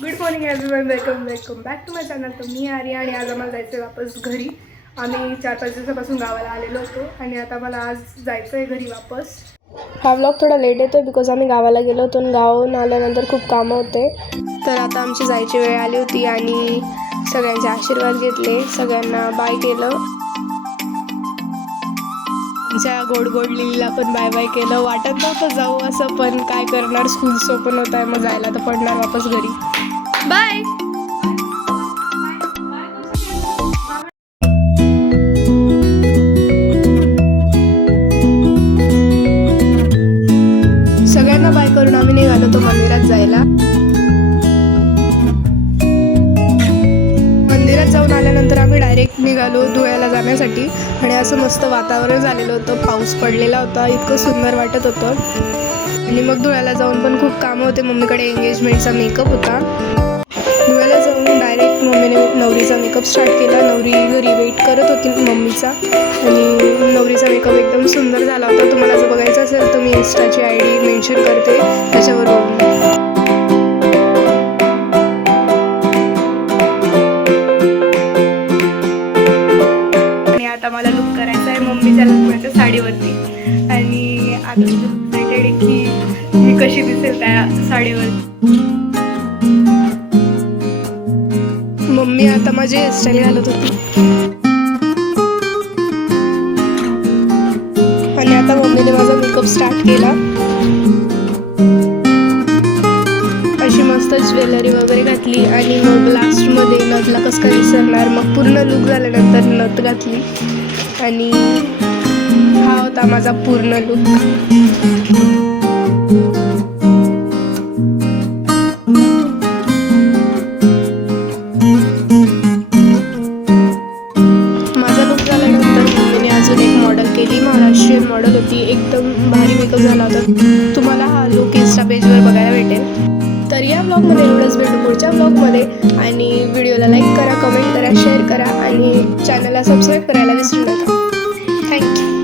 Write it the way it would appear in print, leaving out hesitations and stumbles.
Good morning everyone, welcome back to my channel. तर मी आर्या आणि आज आम्हाला जायचं आहे वापस घरी. आम्ही 4-5 दिवसापासून गावाला आलेलो होतो आणि आता मला आज जायचं आहे घरी वापस. हा व्लॉग थोडा लेट येतो बिकॉज आम्ही गावाला गेलो होतो आणि गावाहून आल्यानंतर खूप कामं होते. तर आता आमची जायची वेळ आली होती आणि सगळ्यांचे आशीर्वाद घेतले, सगळ्यांना बाय केलं. आमच्या गोड गोड लिलीला पण बाय बाय केलं. वाटत नव्हतं जाऊ असं, पण काय करणार, स्कूल्स ओपन होत आहे, मग जायला तर पडणार वापस घरी. बाय. सगळ्यांना बाय करून आम्ही निघालो होतो मंदिरात जायला. मंदिरात जाऊन आल्यानंतर आम्ही डायरेक्ट निघालो धुळ्याला जाण्यासाठी आणि असं मस्त वातावरण झालेलं होतं, पाऊस पडलेला होता, इतकं सुंदर वाटत होतं. आणि मग धुळ्याला जाऊन पण खूप कामं होते. मम्मीकडे एंगेजमेंटचा मेकअप होता. धुळ्याला जाऊन डायरेक्ट मम्मीने नवरीचा मेकअप स्टार्ट केला. नवरी घरी वेट करत होती मम्मीचा आणि नवरीचा मेकअप एकदम सुंदर झाला होता. तुम्हाला जर बघायचं असेल तर मी इंस्टाची ID मेन्शन करते, त्याच्यावर बघून. आणि आता मला लुक करायचा आहे मम्मीच्या लग्नाच्या साडीवरती आणि आता मी एक्सायटेड आहे की मी कशी दिसेल त्या साडीवरती. मम्मी आता माझी हेअरस्टाईल घालत होती आणि आता मम्मीने माझा मेकअप स्टार्ट केला. अशी मस्त ज्वेलरी वगैरे घातली आणि मग लास्टमध्ये नथला कसं काय विसरणार, मग पूर्ण लुक झाल्यानंतर नथ घातली आणि हा होता माझा पूर्ण लुक. महाराष्ट्रीयन मॉडेल होती, एकदम भारी मेकअप झाला होता. तुम्हाला हा लुक इंस्टा पेजवर बघायला भेटेल. तर या व्लॉगमध्ये एवढंच, भेटू पुढच्या व्लॉगमध्ये. आणि व्हिडिओला लाईक करा, कमेंट करा, शेअर करा आणि चॅनलला सबस्क्राईब करायला विसरू नका. थँक्यू.